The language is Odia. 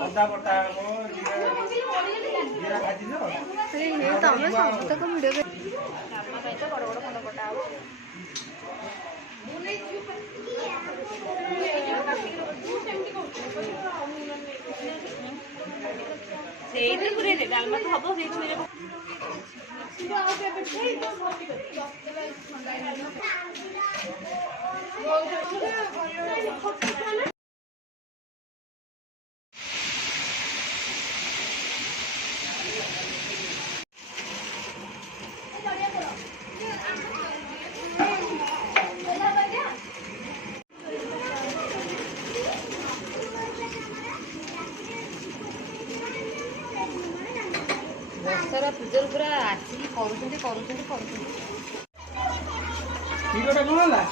ଅଦା ବଟା ହବ ଜିରା ଭାଜିଛ ତମେ ସବୁ ତକ ଭିଡ଼ିଓ ଡାଲମା ପାଇଁ ତ ବଡ଼ ବଡ଼ ଖଣ୍ଡ କଟା ହବ। ସେଇଥିରେ ପୁରେଇଦେ ଡାଲମା ତ ହବ ସେଇଥିରେ। ଦଶହରା ପୂଜାରୁ ପୁରା ଆସିକି କରୁଛନ୍ତି। କ୍ଷୀରଟା କ'ଣ ହେଲା?